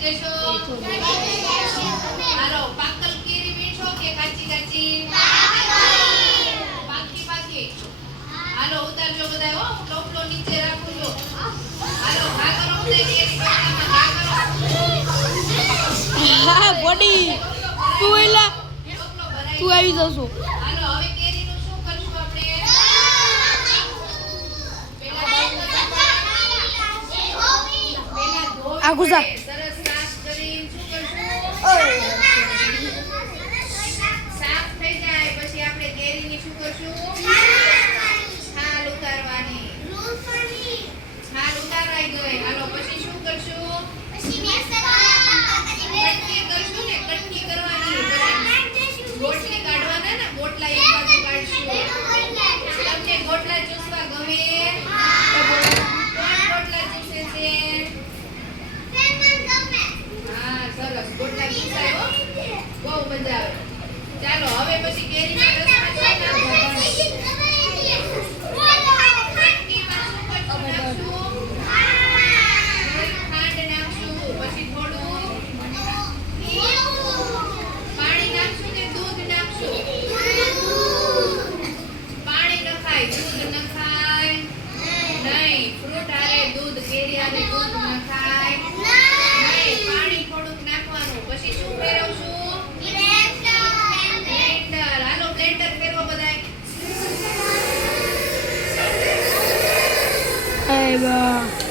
દેશો હાલો પાકલ કેરી મીઠો કે કાચી કાચી પાકી પાકી હાલો ઉતારજો બધા હો ટોપલો નીચે રાખો છો હાલો ઘા કરો બધા કેરી ટોપલામાં ઘા કરો હા બોડી તું એલા તું આવી જશો હાલો હવે કેરીનું શું કરશું આપણે આ ગુજા સરસ સાફ કરી શું કરશું સાફ થઈ જાય પછી આપણે કેરીની શું કરશું છાલ ઉતારવાની છાલ ઉતારાઈ ગઈ હાલો પછી શું કરશું કટકી કરશું ને કટકી કરવાની પછી ગોટલી કાઢવાના ને ગોટલા એક બાજુ કાઢશું તમને ગોટલા ચૂસવા ગમે કોણ ગોટલા ચૂસે છે હા સરસ ગોટલા ચૂસાય હો બહુ મજા આવે ચાલો હવે પછી કેરીના રસમાં શું નાખવાનું કટકીમાં શું કરશું નાખશું ખાંડ નાખશું પછી થોડું પાણી નાખશું કે દૂધ નાખશું પાણી નખાય દૂધ નખાય નહીં ફ્રૂટ હારે દૂધ કેરી હારે દૂધ નખાય નહીં પાણી થોડુંક નાખવાનું પછી શું ફેરવશું બ્લેન્ડર હાલો બ્લેન્ડર ફેરવો બધાય એ બા